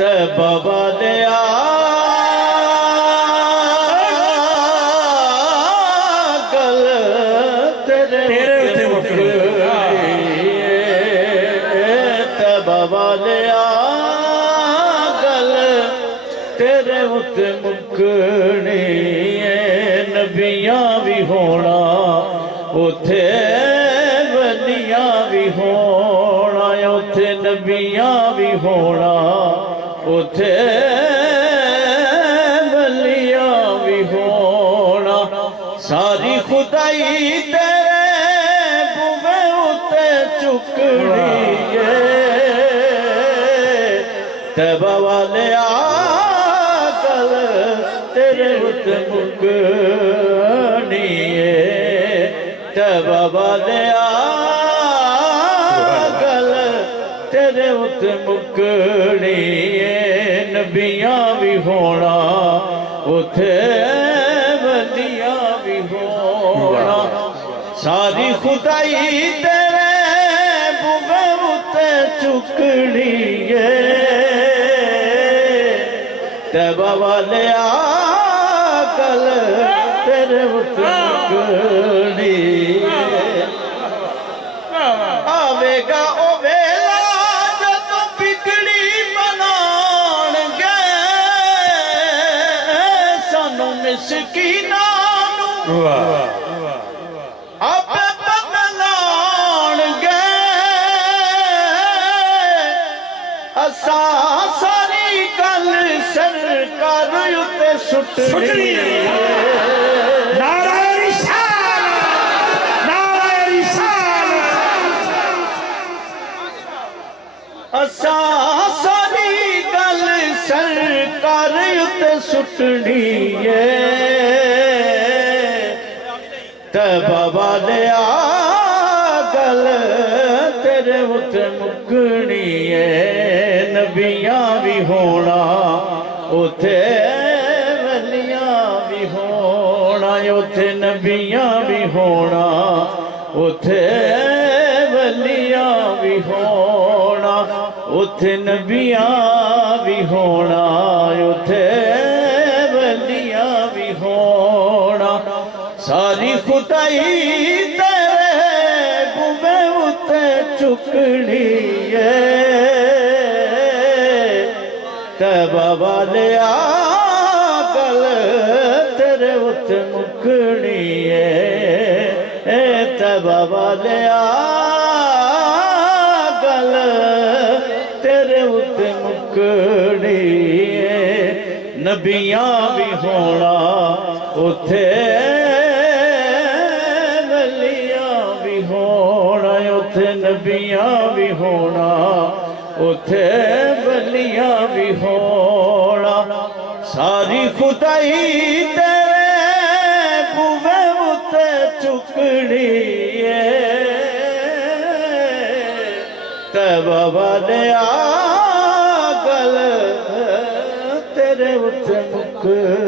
तैबा वालिया गल तेरे उत्ते मुकनी तैबा वालिया गल तेरे उत्ते मुकनी नबियां भी होना उथे वलियां भी होना उथे नबियां भी होना उथे वलियां भी होना सारी खुदाई तेरे बुवे उते चुकनी है तैबा वालिया गल तेरे उत्ते मुकनी तैबा वालिया गल तेरे उत्ते मुकनी नबियां भी होना उथे वलियां भी होना सारी खुदाई तेरे बुवे उत्ते चुकनी तैबा वालिया गल तेरे उत्ते मुकनी आवेगा ओ वेला जदों बिगड़ी बनाणगे सानू मिसकीनां नूं आपे बदलाणगे असां सारी गल सरकार उत्ते सुटनी असा सारी गल सरकार उत्ते सुटनी तैबा वालिया गल तेरे उत्ते मुकनी नबियां भी होना उथे वलियां भी होना उथे नबियां भी होना उथे वलियां भी होना उथे नबियां भी होना उथे वलियां भी होना सारी खुदाई तेरे बुवे उते चुकनी तैबा वालिया गल तेरे उत्ते मुकनी तैबा वालिया गल तेरे उत्ते मुकनी नबियां भी होना उथे वलियां भी होना उथे नबियां भी होना उथे वलियां भी होना सारी खुदाई तेरे बुवे उत्ते चुकनी तैबा वालिया गल तेरे उत्ते मुकनी